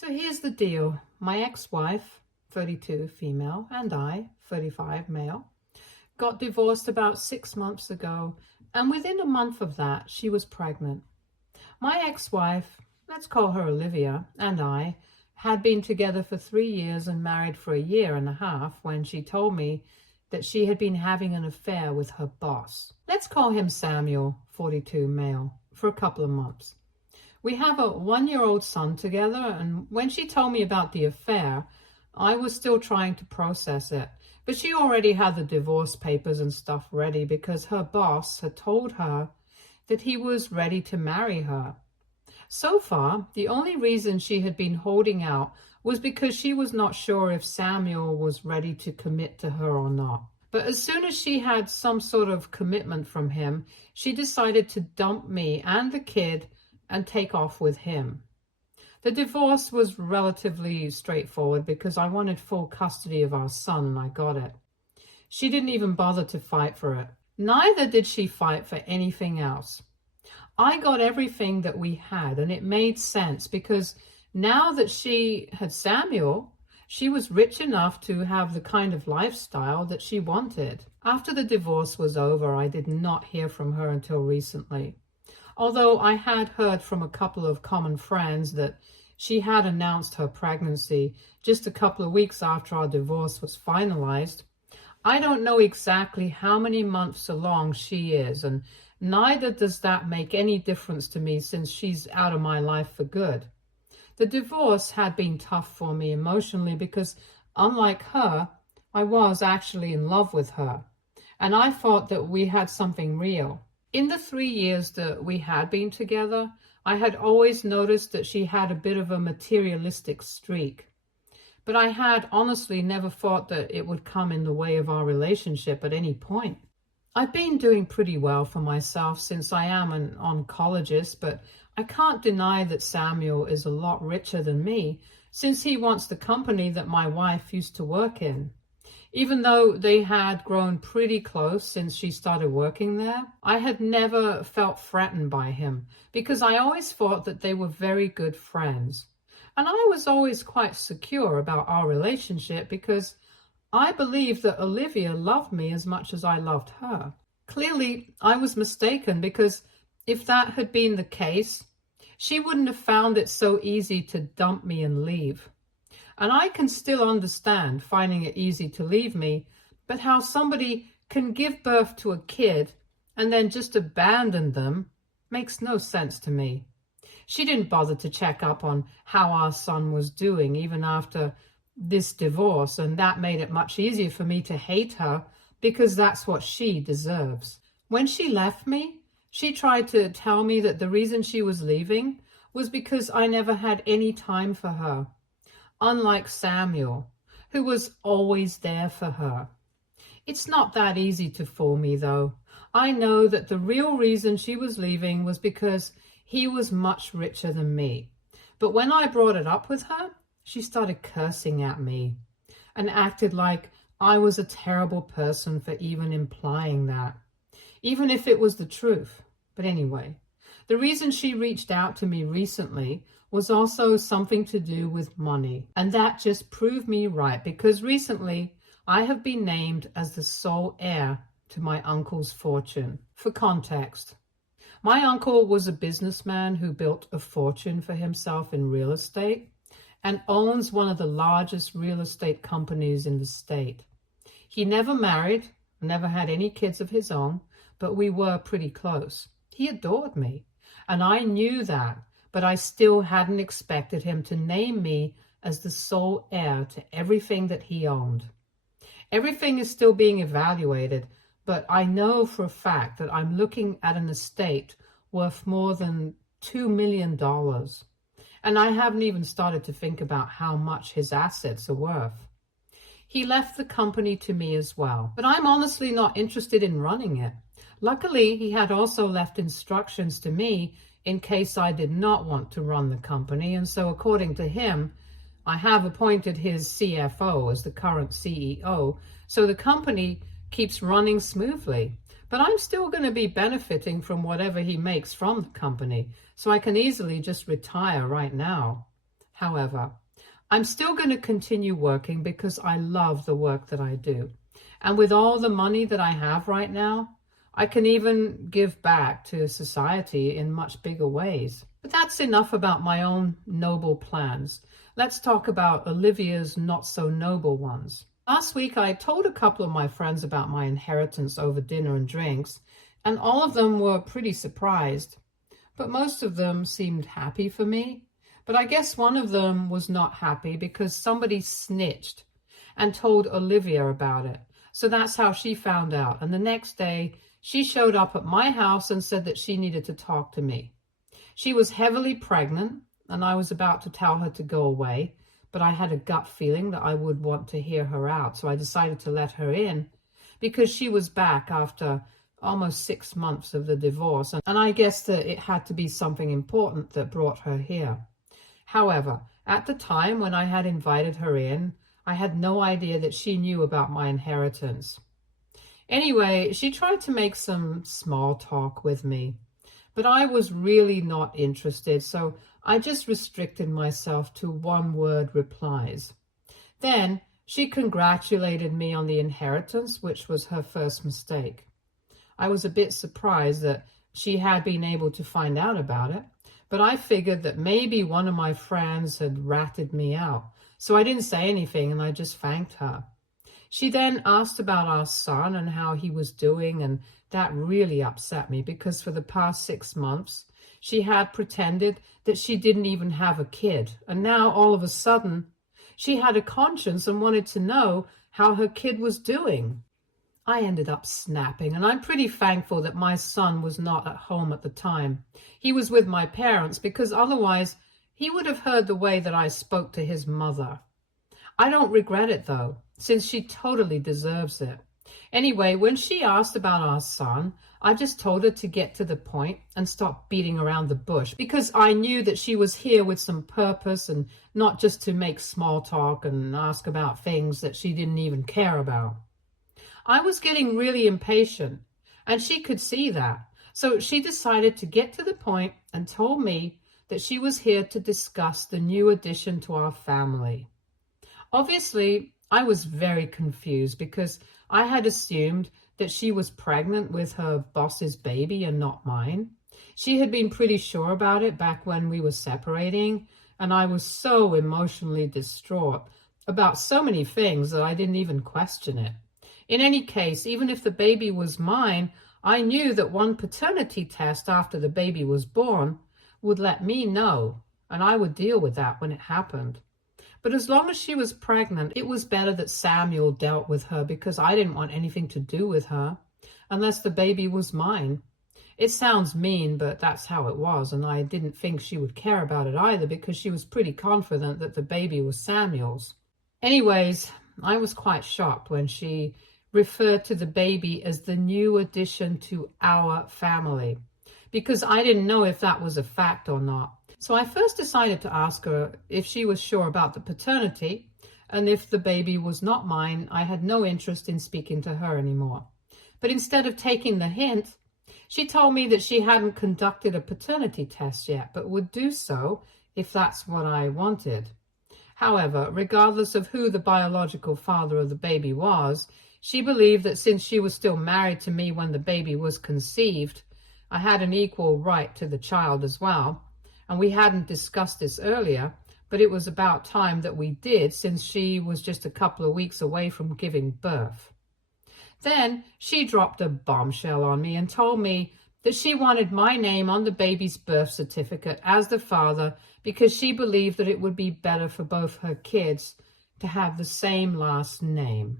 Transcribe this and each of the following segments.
So here's the deal. My ex-wife, 32 female, and I, 35 male, got divorced about 6 months ago, and within a month of that, she was pregnant. My ex-wife, let's call her Olivia, and I had been together for 3 years and married for 1.5 years when she told me that she had been having an affair with her boss. Let's call him Samuel, 42 male, for a couple of months. We have a 1-year-old son together, and when she told me about the affair, I was still trying to process it. But she already had the divorce papers and stuff ready because her boss had told her that he was ready to marry her. So far, the only reason she had been holding out was because she was not sure if Samuel was ready to commit to her or not. But as soon as she had some sort of commitment from him, she decided to dump me and the kid and take off with him. The divorce was relatively straightforward because I wanted full custody of our son and I got it. She didn't even bother to fight for it. Neither did she fight for anything else. I got everything that we had, and it made sense because now that she had Samuel, she was rich enough to have the kind of lifestyle that she wanted. After the divorce was over, I did not hear from her until recently. Although I had heard from a couple of common friends that she had announced her pregnancy just a couple of weeks after our divorce was finalized. I don't know exactly how many months along she is, and neither does that make any difference to me since she's out of my life for good. The divorce had been tough for me emotionally because, unlike her, I was actually in love with her, and I thought that we had something real. In the 3 years that we had been together, I had always noticed that she had a bit of a materialistic streak. But I had honestly never thought that it would come in the way of our relationship at any point. I've been doing pretty well for myself since I am an oncologist, but I can't deny that Samuel is a lot richer than me since he wants the company that my wife used to work in. Even though they had grown pretty close since she started working there, I had never felt threatened by him because I always thought that they were very good friends. And I was always quite secure about our relationship because I believed that Olivia loved me as much as I loved her. Clearly, I was mistaken because if that had been the case, she wouldn't have found it so easy to dump me and leave. And I can still understand finding it easy to leave me, but how somebody can give birth to a kid and then just abandon them makes no sense to me. She didn't bother to check up on how our son was doing even after this divorce, and that made it much easier for me to hate her because that's what she deserves. When she left me, she tried to tell me that the reason she was leaving was because I never had any time for her. Unlike Samuel, who was always there for her. It's not that easy to fool me, though. I know that the real reason she was leaving was because he was much richer than me. But when I brought it up with her, she started cursing at me and acted like I was a terrible person for even implying that, even if it was the truth. But anyway, the reason she reached out to me recently was also something to do with money. And that just proved me right because recently I have been named as the sole heir to my uncle's fortune. For context, my uncle was a businessman who built a fortune for himself in real estate and owns one of the largest real estate companies in the state. He never married, never had any kids of his own, but we were pretty close. He adored me, and I knew that, but I still hadn't expected him to name me as the sole heir to everything that he owned. Everything is still being evaluated, but I know for a fact that I'm looking at an estate worth more than $2 million. And I haven't even started to think about how much his assets are worth. He left the company to me as well, but I'm honestly not interested in running it. Luckily, he had also left instructions to me in case I did not want to run the company, and so according to him, I have appointed his CFO as the current CEO, so the company keeps running smoothly. But I'm still going to be benefiting from whatever he makes from the company, so I can easily just retire right now. However, I'm still going to continue working because I love the work that I do. And with all the money that I have right now, I can even give back to society in much bigger ways. But that's enough about my own noble plans. Let's talk about Olivia's not so noble ones. Last week, I told a couple of my friends about my inheritance over dinner and drinks, and all of them were pretty surprised. But most of them seemed happy for me. But I guess one of them was not happy because somebody snitched and told Olivia about it. So that's how she found out. And the next day, she showed up at my house and said that she needed to talk to me. She was heavily pregnant, and I was about to tell her to go away, but I had a gut feeling that I would want to hear her out. So I decided to let her in because she was back after almost 6 months of the divorce. And I guess that it had to be something important that brought her here. However, at the time when I had invited her in, I had no idea that she knew about my inheritance. Anyway, she tried to make some small talk with me, but I was really not interested, so I just restricted myself to one-word replies. Then she congratulated me on the inheritance, which was her first mistake. I was a bit surprised that she had been able to find out about it, but I figured that maybe one of my friends had ratted me out, so I didn't say anything and I just thanked her. She then asked about our son and how he was doing, and that really upset me because for the past 6 months, she had pretended that she didn't even have a kid, and now all of a sudden, she had a conscience and wanted to know how her kid was doing. I ended up snapping, and I'm pretty thankful that my son was not at home at the time. He was with my parents because otherwise he would have heard the way that I spoke to his mother. I don't regret it though, since she totally deserves it. Anyway, when she asked about our son, I just told her to get to the point and stop beating around the bush because I knew that she was here with some purpose and not just to make small talk and ask about things that she didn't even care about. I was getting really impatient, and she could see that. So she decided to get to the point and told me that she was here to discuss the new addition to our family. Obviously, I was very confused because I had assumed that she was pregnant with her boss's baby and not mine. She had been pretty sure about it back when we were separating, and I was so emotionally distraught about so many things that I didn't even question it. In any case, even if the baby was mine, I knew that one paternity test after the baby was born would let me know, and I would deal with that when it happened. But as long as she was pregnant, it was better that Samuel dealt with her because I didn't want anything to do with her unless the baby was mine. It sounds mean, but that's how it was, and I didn't think she would care about it either because she was pretty confident that the baby was Samuel's. Anyways, I was quite shocked when she referred to the baby as the new addition to our family because I didn't know if that was a fact or not. So I first decided to ask her if she was sure about the paternity, and if the baby was not mine, I had no interest in speaking to her anymore. But instead of taking the hint, she told me that she hadn't conducted a paternity test yet, but would do so if that's what I wanted. However, regardless of who the biological father of the baby was, she believed that since she was still married to me when the baby was conceived, I had an equal right to the child as well. And we hadn't discussed this earlier, but it was about time that we did since she was just a couple of weeks away from giving birth. Then she dropped a bombshell on me and told me that she wanted my name on the baby's birth certificate as the father because she believed that it would be better for both her kids to have the same last name.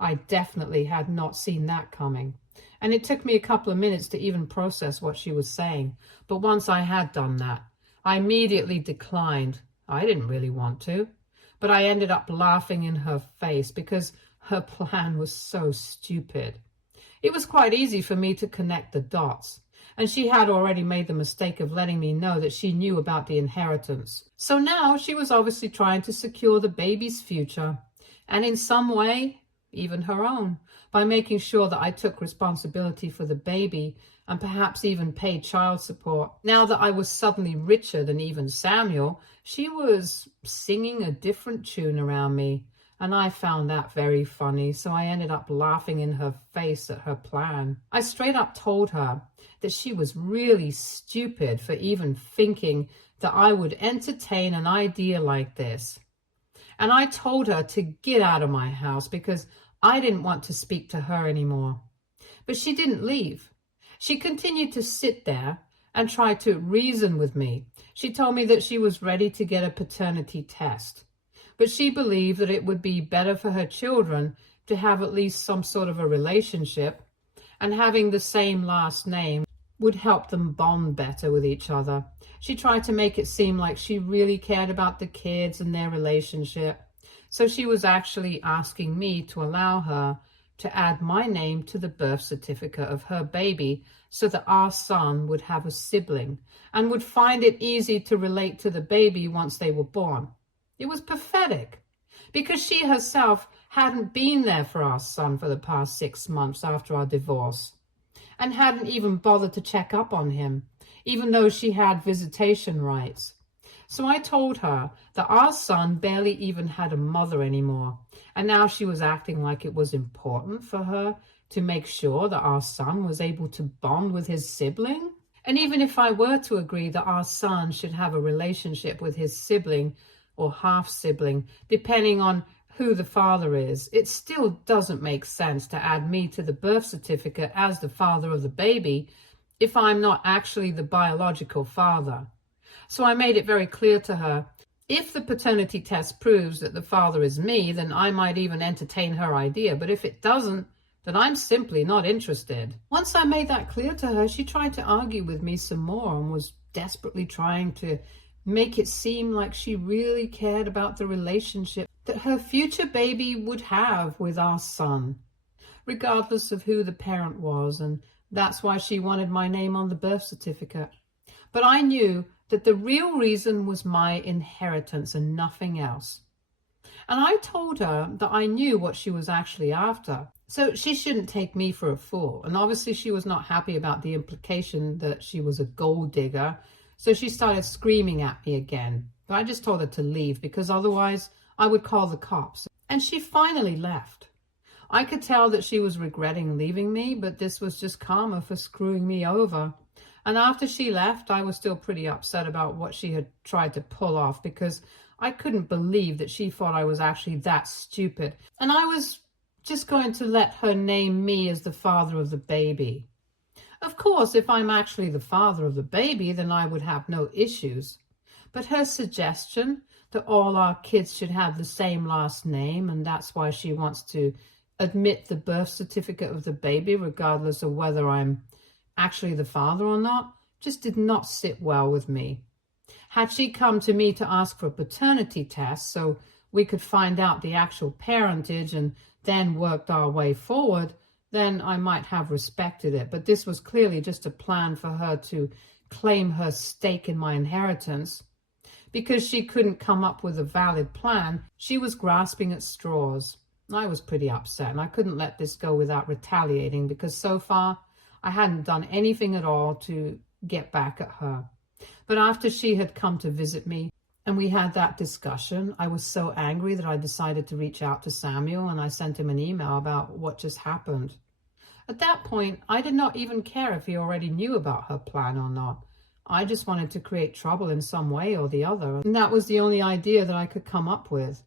I definitely had not seen that coming, and it took me a couple of minutes to even process what she was saying. But once I had done that, I immediately declined. I didn't really want to, but I ended up laughing in her face because her plan was so stupid. It was quite easy for me to connect the dots, and she had already made the mistake of letting me know that she knew about the inheritance. So now she was obviously trying to secure the baby's future, and in some way, even her own, by making sure that I took responsibility for the baby and perhaps even paid child support. Now that I was suddenly richer than even Samuel, she was singing a different tune around me, and I found that very funny, so I ended up laughing in her face at her plan. I straight up told her that she was really stupid for even thinking that I would entertain an idea like this. And I told her to get out of my house because I didn't want to speak to her anymore. But she didn't leave. She continued to sit there and try to reason with me. She told me that she was ready to get a paternity test, but she believed that it would be better for her children to have at least some sort of a relationship, and having the same last name would help them bond better with each other. She tried to make it seem like she really cared about the kids and their relationship. So she was actually asking me to allow her to add my name to the birth certificate of her baby so that our son would have a sibling and would find it easy to relate to the baby once they were born. It was pathetic because she herself hadn't been there for our son for the past 6 months after our divorce and hadn't even bothered to check up on him, even though she had visitation rights. So I told her that our son barely even had a mother anymore, and now she was acting like it was important for her to make sure that our son was able to bond with his sibling. And even if I were to agree that our son should have a relationship with his sibling or half-sibling, depending on who the father is, it still doesn't make sense to add me to the birth certificate as the father of the baby if I'm not actually the biological father. So I made it very clear to her, if the paternity test proves that the father is me, then I might even entertain her idea. But if it doesn't, then I'm simply not interested. Once I made that clear to her, she tried to argue with me some more and was desperately trying to make it seem like she really cared about the relationship that her future baby would have with our son, regardless of who the parent was, and that's why she wanted my name on the birth certificate. But I knew that the real reason was my inheritance and nothing else. And I told her that I knew what she was actually after, so she shouldn't take me for a fool. And obviously she was not happy about the implication that she was a gold digger, so she started screaming at me again. But I just told her to leave because otherwise I would call the cops. And she finally left. I could tell that she was regretting leaving me, but this was just karma for screwing me over. And after she left, I was still pretty upset about what she had tried to pull off because I couldn't believe that she thought I was actually that stupid. And I was just going to let her name me as the father of the baby. Of course, if I'm actually the father of the baby, then I would have no issues. But her suggestion that all our kids should have the same last name, and that's why she wants to admit the birth certificate of the baby, regardless of whether I'm actually the father or not, just did not sit well with me. Had she come to me to ask for a paternity test so we could find out the actual parentage and then worked our way forward, then I might have respected it. But this was clearly just a plan for her to claim her stake in my inheritance. Because she couldn't come up with a valid plan, she was grasping at straws. I was pretty upset, and I couldn't let this go without retaliating because so far I hadn't done anything at all to get back at her. But after she had come to visit me and we had that discussion, I was so angry that I decided to reach out to Samuel, and I sent him an email about what just happened. At that point, I did not even care if he already knew about her plan or not. I just wanted to create trouble in some way or the other, and that was the only idea that I could come up with.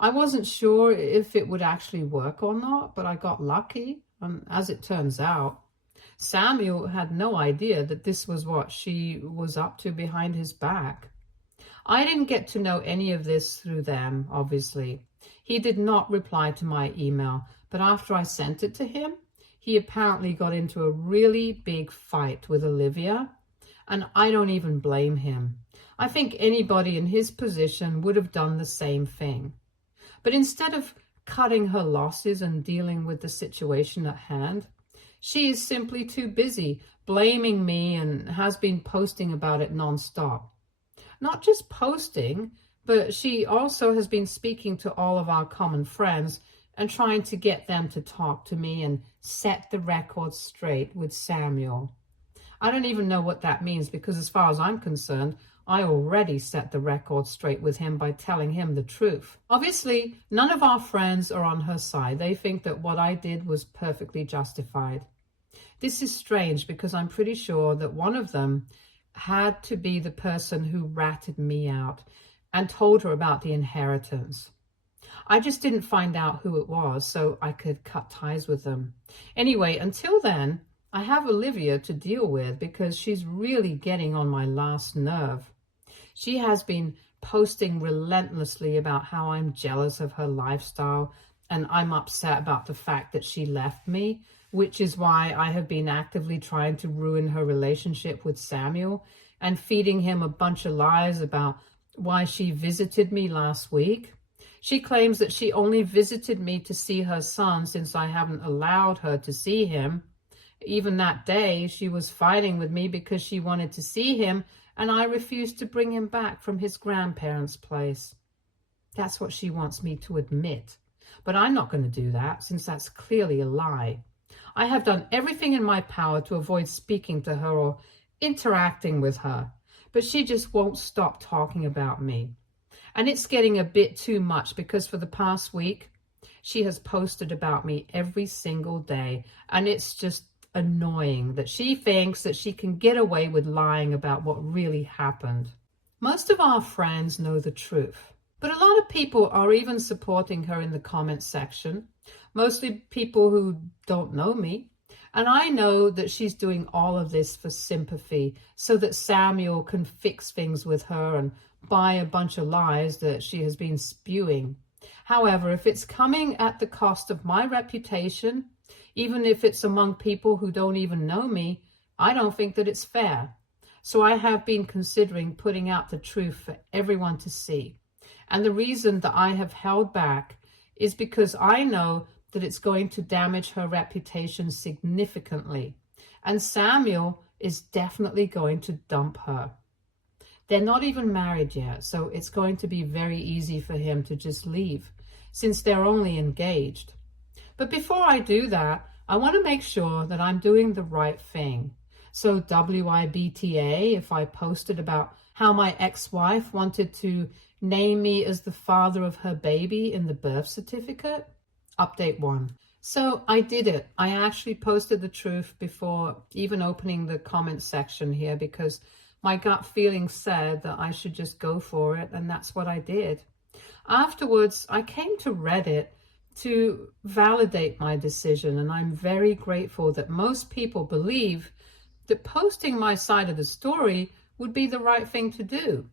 I wasn't sure if it would actually work or not, but I got lucky, and as it turns out, Samuel had no idea that this was what she was up to behind his back. I didn't get to know any of this through them, obviously. He did not reply to my email, but after I sent it to him, he apparently got into a really big fight with Olivia, and I don't even blame him. I think anybody in his position would have done the same thing. But instead of cutting her losses and dealing with the situation at hand, she is simply too busy blaming me and has been posting about it nonstop. Not just posting, but she also has been speaking to all of our common friends and trying to get them to talk to me and set the record straight with Samuel. I don't even know what that means because as far as I'm concerned, I already set the record straight with him by telling him the truth. Obviously, none of our friends are on her side. They think that what I did was perfectly justified. This is strange because I'm pretty sure that one of them had to be the person who ratted me out and told her about the inheritance. I just didn't find out who it was so I could cut ties with them. Anyway, until then, I have Olivia to deal with because she's really getting on my last nerve. She has been posting relentlessly about how I'm jealous of her lifestyle and I'm upset about the fact that she left me, which is why I have been actively trying to ruin her relationship with Samuel and feeding him a bunch of lies about why she visited me last week. She claims that she only visited me to see her son since I haven't allowed her to see him. Even that day, she was fighting with me because she wanted to see him and I refused to bring him back from his grandparents' place. That's what she wants me to admit. But I'm not going to do that since that's clearly a lie. I have done everything in my power to avoid speaking to her or interacting with her, but she just won't stop talking about me. And it's getting a bit too much because for the past week, she has posted about me every single day, and it's just annoying that she thinks that she can get away with lying about what really happened. Most of our friends know the truth, but a lot of people are even supporting her in the comments section, mostly people who don't know me. And I know that she's doing all of this for sympathy so that Samuel can fix things with her and buy a bunch of lies that she has been spewing. However, if it's coming at the cost of my reputation, even if it's among people who don't even know me, I don't think that it's fair. So I have been considering putting out the truth for everyone to see. And the reason that I have held back is because I know that it's going to damage her reputation significantly. And Samuel is definitely going to dump her. They're not even married yet, so it's going to be very easy for him to just leave, since they're only engaged. But before I do that, I want to make sure that I'm doing the right thing. So WIBTA, if I posted about how my ex-wife wanted to name me as the father of her baby in the birth certificate, update 1. So I did it. I actually posted the truth before even opening the comment section here because my gut feeling said that I should just go for it, and that's what I did. Afterwards, I came to Reddit to validate my decision, and I'm very grateful that most people believe that posting my side of the story would be the right thing to do.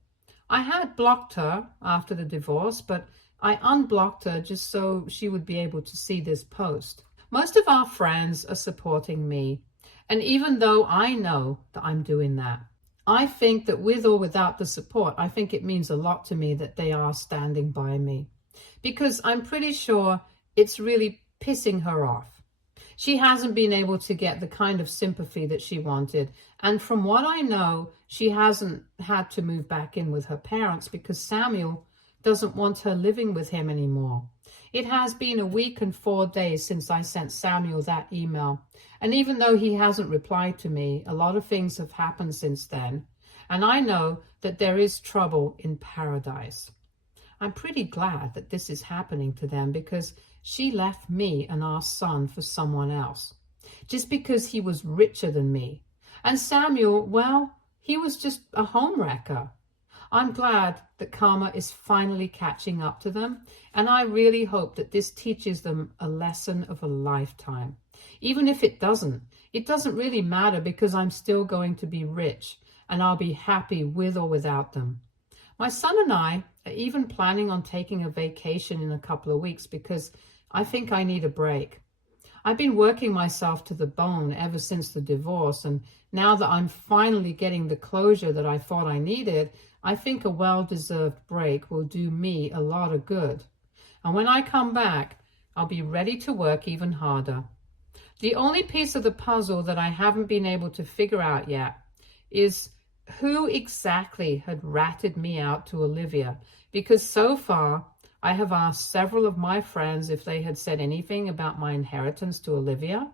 I had blocked her after the divorce, but I unblocked her just so she would be able to see this post. Most of our friends are supporting me, and even though I know that I'm doing that, I think that with or without the support, I think it means a lot to me that they are standing by me, because I'm pretty sure it's really pissing her off. She hasn't been able to get the kind of sympathy that she wanted. And from what I know, she hasn't had to move back in with her parents because Samuel doesn't want her living with him anymore. It has been a week and 4 days since I sent Samuel that email. And even though he hasn't replied to me, a lot of things have happened since then. And I know that there is trouble in paradise. I'm pretty glad that this is happening to them because she left me and our son for someone else, just because he was richer than me. And Samuel, well, he was just a homewrecker. I'm glad that karma is finally catching up to them, and I really hope that this teaches them a lesson of a lifetime. Even if it doesn't really matter because I'm still going to be rich, and I'll be happy with or without them. My son and I are even planning on taking a vacation in a couple of weeks because I think I need a break. I've been working myself to the bone ever since the divorce, and now that I'm finally getting the closure that I thought I needed, I think a well-deserved break will do me a lot of good. And when I come back, I'll be ready to work even harder. The only piece of the puzzle that I haven't been able to figure out yet is who exactly had ratted me out to Olivia, because so far I have asked several of my friends if they had said anything about my inheritance to Olivia,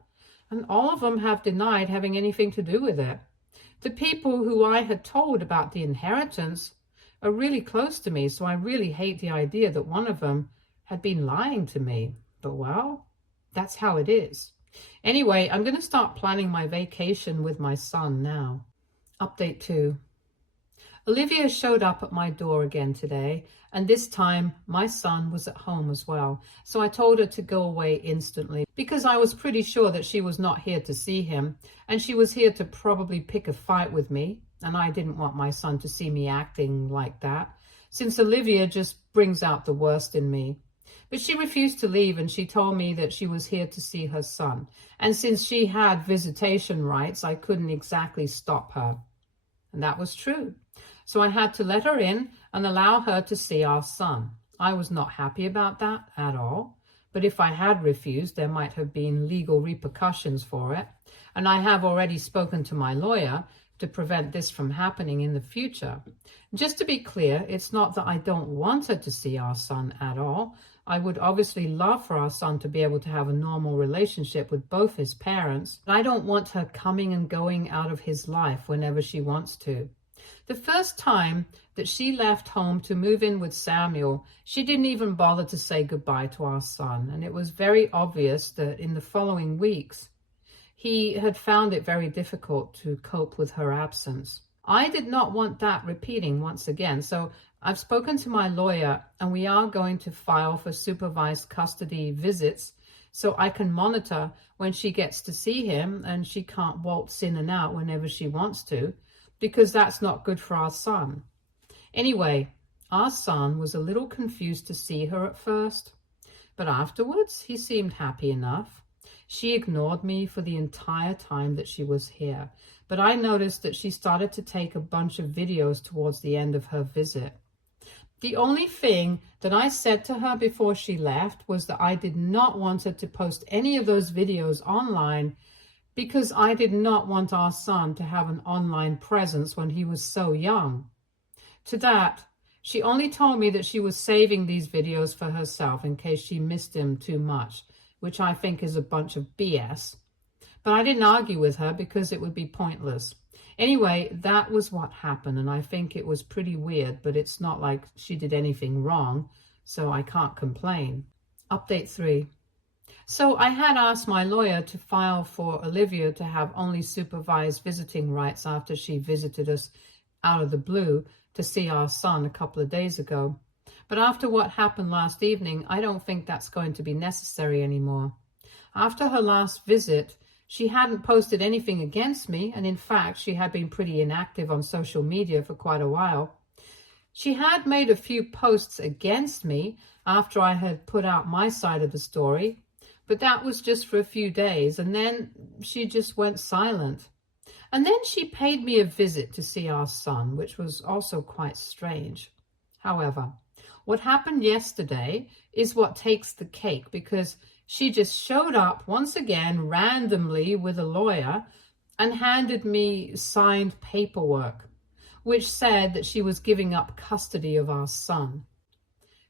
and all of them have denied having anything to do with it. The people who I had told about the inheritance are really close to me, so I really hate the idea that one of them had been lying to me. But well, that's how it is. Anyway, I'm going to start planning my vacation with my son now. Update 2. Olivia showed up at my door again today, and this time my son was at home as well. So I told her to go away instantly because I was pretty sure that she was not here to see him, and she was here to probably pick a fight with me, and I didn't want my son to see me acting like that, since Olivia just brings out the worst in me. But she refused to leave, and she told me that she was here to see her son, and since she had visitation rights, I couldn't exactly stop her. And that was true. So I had to let her in and allow her to see our son. I was not happy about that at all, but if I had refused, there might have been legal repercussions for it, and I have already spoken to my lawyer to prevent this from happening in the future. Just to be clear, it's not that I don't want her to see our son at all. I would obviously love for our son to be able to have a normal relationship with both his parents, but I don't want her coming and going out of his life whenever she wants to. The first time that she left home to move in with Samuel, she didn't even bother to say goodbye to our son, and it was very obvious that in the following weeks, he had found it very difficult to cope with her absence. I did not want that repeating once again, so I've spoken to my lawyer, and we are going to file for supervised custody visits so I can monitor when she gets to see him and she can't waltz in and out whenever she wants to, because that's not good for our son. Anyway, our son was a little confused to see her at first, but afterwards he seemed happy enough. She ignored me for the entire time that she was here, but I noticed that she started to take a bunch of videos towards the end of her visit. The only thing that I said to her before she left was that I did not want her to post any of those videos online because I did not want our son to have an online presence when he was so young. To that, she only told me that she was saving these videos for herself in case she missed him too much, which I think is a bunch of BS. But I didn't argue with her because it would be pointless. Anyway, that was what happened, and I think it was pretty weird, but it's not like she did anything wrong, so I can't complain. Update 3. So I had asked my lawyer to file for Olivia to have only supervised visiting rights after she visited us out of the blue to see our son a couple of days ago. But after what happened last evening, I don't think that's going to be necessary anymore. After her last visit, she hadn't posted anything against me, and in fact, she had been pretty inactive on social media for quite a while. She had made a few posts against me after I had put out my side of the story, but that was just for a few days, and then she just went silent. And then she paid me a visit to see our son, which was also quite strange. However, what happened yesterday is what takes the cake, because she just showed up once again randomly with a lawyer and handed me signed paperwork, which said that she was giving up custody of our son.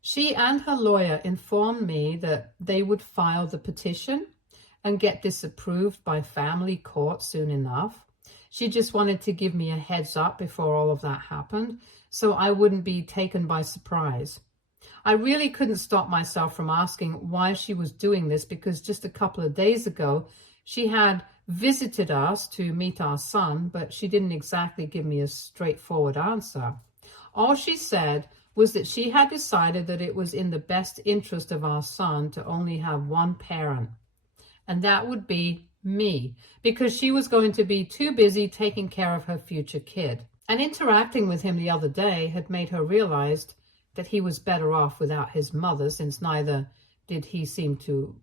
She and her lawyer informed me that they would file the petition and get this approved by family court soon enough. She just wanted to give me a heads up before all of that happened, so I wouldn't be taken by surprise. I really couldn't stop myself from asking why she was doing this, because just a couple of days ago, she had visited us to meet our son, but she didn't exactly give me a straightforward answer. All she said was that she had decided that it was in the best interest of our son to only have one parent, and that would be me, because she was going to be too busy taking care of her future kid. And interacting with him the other day had made her realize that he was better off without his mother, since neither did he seem to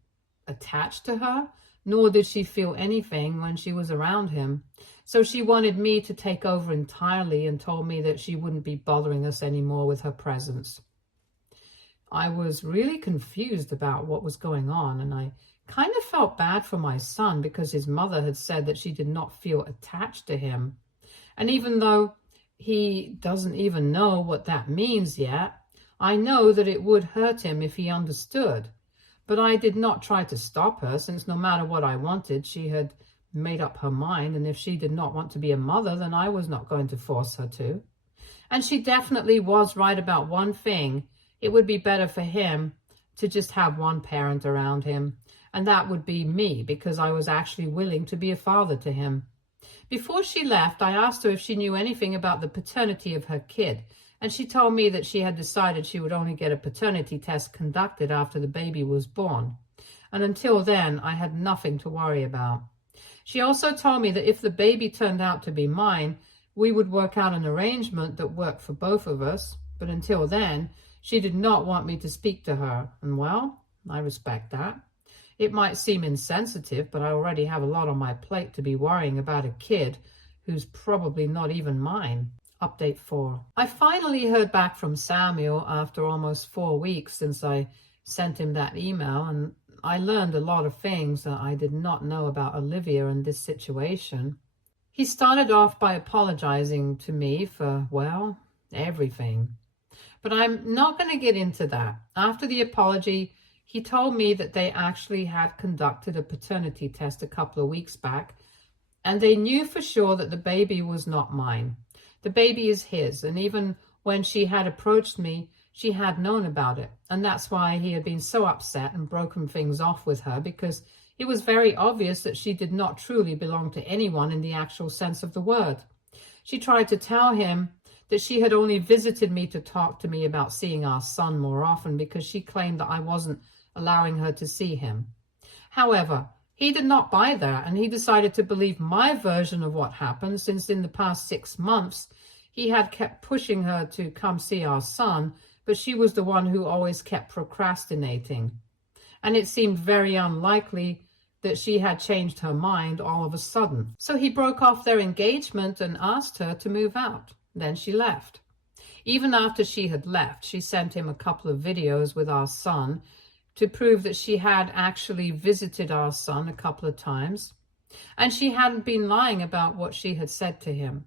attach to her, nor did she feel anything when she was around him. So she wanted me to take over entirely and told me that she wouldn't be bothering us anymore with her presence. I was really confused about what was going on, and I kind of felt bad for my son because his mother had said that she did not feel attached to him. And even though he doesn't even know what that means yet, I know that it would hurt him if he understood. But I did not try to stop her, since no matter what I wanted, she had made up her mind, and if she did not want to be a mother, then I was not going to force her to. And she definitely was right about one thing. It would be better for him to just have one parent around him, and that would be me, because I was actually willing to be a father to him. Before she left, I asked her if she knew anything about the paternity of her kid, and she told me that she had decided she would only get a paternity test conducted after the baby was born. And until then, I had nothing to worry about. She also told me that if the baby turned out to be mine, we would work out an arrangement that worked for both of us. But until then, she did not want me to speak to her. And well, I respect that. It might seem insensitive, but I already have a lot on my plate to be worrying about a kid who's probably not even mine. Update 4. I finally heard back from Samuel after almost 4 weeks since I sent him that email, and I learned a lot of things that I did not know about Olivia and this situation. He started off by apologizing to me for, well, everything. But I'm not going to get into that. After the apology, he told me that they actually had conducted a paternity test a couple of weeks back, and they knew for sure that the baby was not mine. The baby is his, and even when she had approached me, she had known about it. And that's why he had been so upset and broken things off with her, because it was very obvious that she did not truly belong to anyone in the actual sense of the word. She tried to tell him that she had only visited me to talk to me about seeing our son more often, because she claimed that I wasn't allowing her to see him. However, he did not buy that, and he decided to believe my version of what happened, since in the past 6 months, he had kept pushing her to come see our son, but she was the one who always kept procrastinating. And it seemed very unlikely that she had changed her mind all of a sudden. So he broke off their engagement and asked her to move out. Then she left. Even after she had left, she sent him a couple of videos with our son to prove that she had actually visited our son a couple of times, and she hadn't been lying about what she had said to him.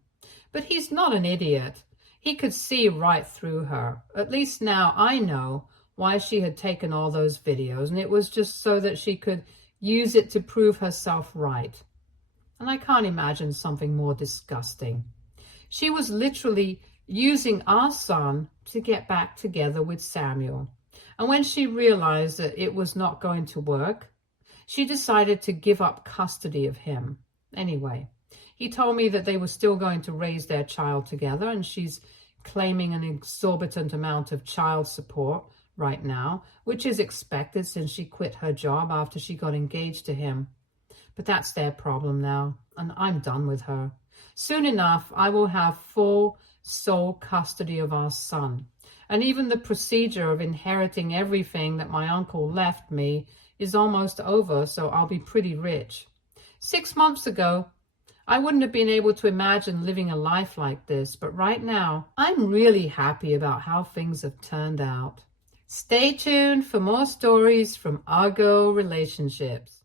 But he's not an idiot. He could see right through her. At least now I know why she had taken all those videos, and it was just so that she could use it to prove herself right. And I can't imagine something more disgusting. She was literally using our son to get back together with Samuel. And when she realized that it was not going to work, she decided to give up custody of him. Anyway, he told me that they were still going to raise their child together, and she's claiming an exorbitant amount of child support right now, which is expected since she quit her job after she got engaged to him. But that's their problem now, and I'm done with her. Soon enough, I will have full sole custody of our son. And even the procedure of inheriting everything that my uncle left me is almost over, so I'll be pretty rich. 6 months ago, I wouldn't have been able to imagine living a life like this, but right now, I'm really happy about how things have turned out. Stay tuned for more stories from our girl relationships.